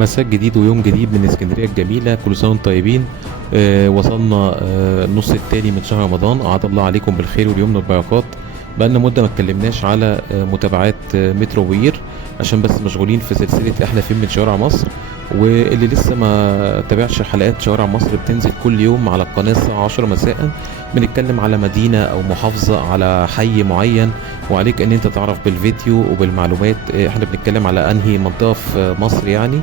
مساء جديد ويوم جديد من اسكندريه الجميله، كل سنه وانتم طيبين. وصلنا النص التاني من شهر رمضان، اعاد الله عليكم بالخير واليمن والبركات. بقالنا مده ما اتكلمناش على متابعات مترو وير، عشان بس مشغولين في سلسله احنا فين من شوارع مصر. واللي لسه ما تابعش حلقات شوارع مصر بتنزل كل يوم على القناه الساعه 10 مساء. بنتكلم على مدينه او محافظه، على حي معين، وعليك ان انت تعرف بالفيديو وبالمعلومات احنا بنتكلم على انهي منطقه في مصر يعني.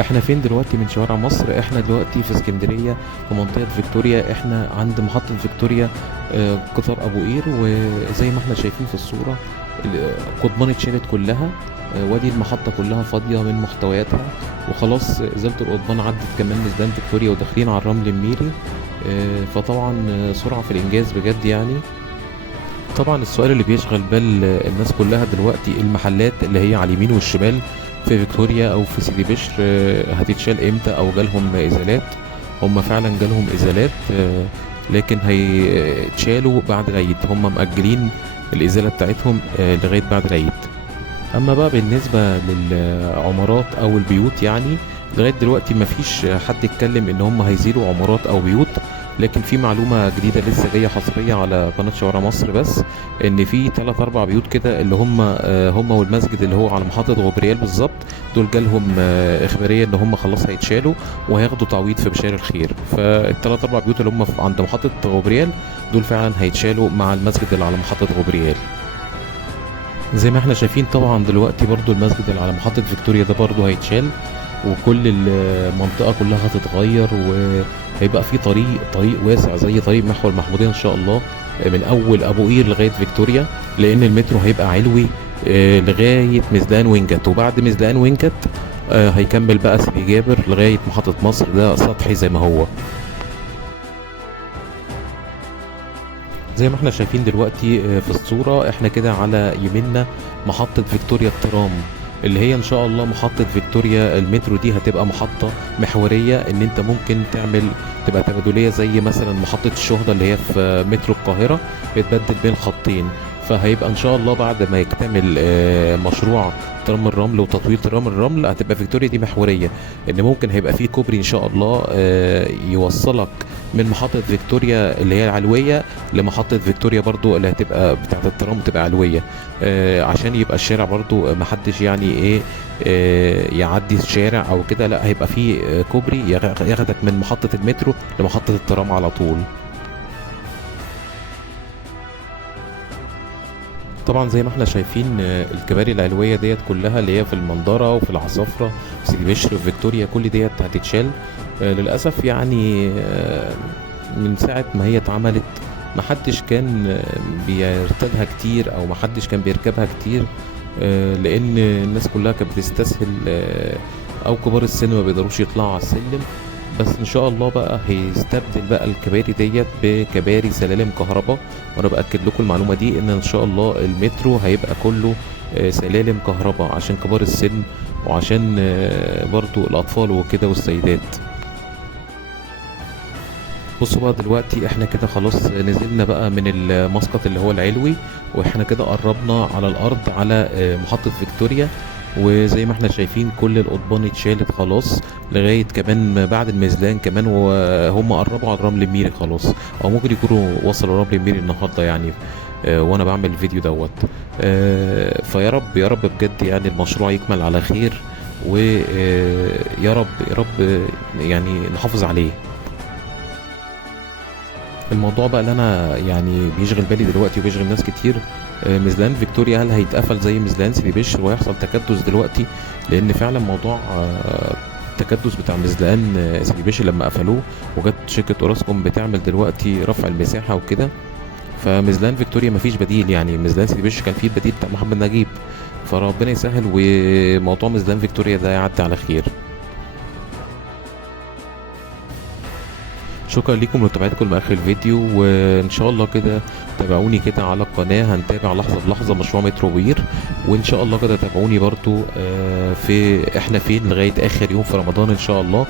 احنا فين دلوقتي من شوارع مصر؟ احنا دلوقتي في اسكندرية في منطقة فيكتوريا، احنا عند محطة فيكتوريا قطار ابو قير. وزي ما احنا شايفين في الصورة القضبان اتشالت كلها، وادي المحطة كلها فاضية من محتوياتها، وخلاص ازالة القضبان عدت كمان ميزان فيكتوريا وداخلين على الرمل الميري. فطبعا سرعة في الانجاز بجد يعني. طبعا السؤال اللي بيشغل بال الناس كلها دلوقتي، المحلات اللي هي على اليمين والشمال في فيكتوريا او في سيدي بشر هتتشال امتى او جالهم ازالات؟ هم فعلا جالهم ازالات، لكن هيتشالوا بعد العيد. هم مأجلين الازالة بتاعتهم لغاية بعد العيد. اما بقى بالنسبة للعمارات او البيوت يعني، لغاية دلوقتي مفيش حد اتكلم ان هم هيزيلوا عمارات او بيوت. لكن في معلومة جديدة لسه جاية حصرية على قناة شوارع مصر، بس ان في 3 4 بيوت كده اللي هم والمسجد اللي هو على محطة غبريال بالظبط، دول جالهم اخبارية ان هم خلاص هيتشالوا وهياخدوا تعويض في بشار الخير. فال3 4 بيوت اللي هم عند محطة غبريال دول فعلا هيتشالوا مع المسجد اللي على محطة غبريال. زي ما احنا شايفين طبعا دلوقتي برضو المسجد اللي على محطة فيكتوريا ده برضو هيتشال، وكل المنطقة كلها هتتغير، وهيبقى في طريق واسع زي طريق محور المحمودية ان شاء الله، من اول ابو قير لغاية فيكتوريا، لان المترو هيبقى علوي لغاية ميزلان وينجت، وبعد ميزلان وينجت هيكمل بقى سيدي جابر لغاية محطة مصر، ده سطحي زي ما هو. زي ما احنا شايفين دلوقتي في الصورة، احنا كده على يميننا محطة فيكتوريا الترام، اللي هي ان شاء الله محطة فيكتوريا المترو دي هتبقى محطة محورية، ان انت ممكن تعمل تبقى تبادلية زي مثلا محطة الشهداء اللي هي في مترو القاهرة، بتبدل بين خطين. فهيبقى ان شاء الله بعد ما يكتمل مشروع ترام الرمل وتطوير ترام الرمل، هتبقى فيكتوريا دي محورية، ان ممكن هيبقى فيه كوبري ان شاء الله يوصلك من محطة فيكتوريا اللي هي العلوية لمحطة فيكتوريا برضو اللي هتبقى بتاعت الترام تبقى علوية، عشان يبقى الشارع برضو محدش يعني ايه يعدي الشارع او كده، لا هيبقى فيه كوبري ياخدك من محطة المترو لمحطة الترام على طول. طبعا زي ما احنا شايفين الكباري العلوية ديت كلها اللي هي في المنظرة وفي العصافرة في سيدي بشر وفي فيكتوريا، كل ديت هتتشال للأسف يعني. من ساعة ما هي اتعملت محدش كان بيرتدها كتير او محدش كان بيركبها كتير، لان الناس كلها كانت بتستسهل، او كبار السن ما بيقدروش يطلعوا على السلم. بس ان شاء الله بقى هيستبدل بقى الكباري ديت بكباري سلالم كهرباء، وانا باكد لكم المعلومه دي ان شاء الله المترو هيبقى كله سلالم كهرباء عشان كبار السن، وعشان برضو الاطفال وكده والسيدات. بصوا بقى دلوقتي احنا كده خلاص نزلنا بقى من المسقط اللي هو العلوي، واحنا كده قربنا على الارض على محطة فيكتوريا. وزي ما احنا شايفين كل القضبان اتشالت خلاص لغاية كمان بعد الميزلان كمان، وهم قربوا على الرمل الميري خلاص، او ممكن يكونوا وصلوا الرمل الميري النهاردة يعني وانا بعمل الفيديو دوت. فيا رب يا رب بجد يعني المشروع يكمل على خير، ويا رب يا رب يعني نحافظ عليه. الموضوع بقى اللي انا يعني بيشغل بالي دلوقتي وبيشغل ناس كتير، ميزلان فيكتوريا هل هيتقفل زي ميزلان سيدي بشر وهيحصل تكدس دلوقتي؟ لان فعلا موضوع التكدس بتاع ميزلان سيدي بشر لما قفلوه، وجت شركة اوراسكوم بتعمل دلوقتي رفع المساحة وكده، فميزلان فيكتوريا مفيش بديل يعني. ميزلان سيدي بشر كان فيه البديل بتاع محمد نجيب، فربنا يسهل وموضوع ميزلان فيكتوريا ده يعدي على خير. شكرا لكم لمتابعتكم لاخر الفيديو، وان شاء الله كده تابعوني كده على القناه، هنتابع لحظه بلحظه مشروع مترو وير. وان شاء الله كده تابعوني برضو في احنا فين لغايه اخر يوم في رمضان ان شاء الله،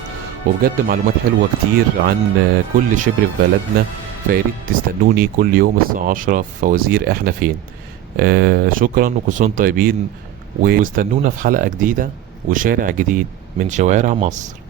وبجد معلومات حلوه كتير عن كل شبر في بلدنا، فياريت تستنوني كل يوم الساعه 10 في فوازير احنا فين. شكرا وكل سنه وانتم طيبين، واستنونا في حلقه جديده وشارع جديد من شوارع مصر.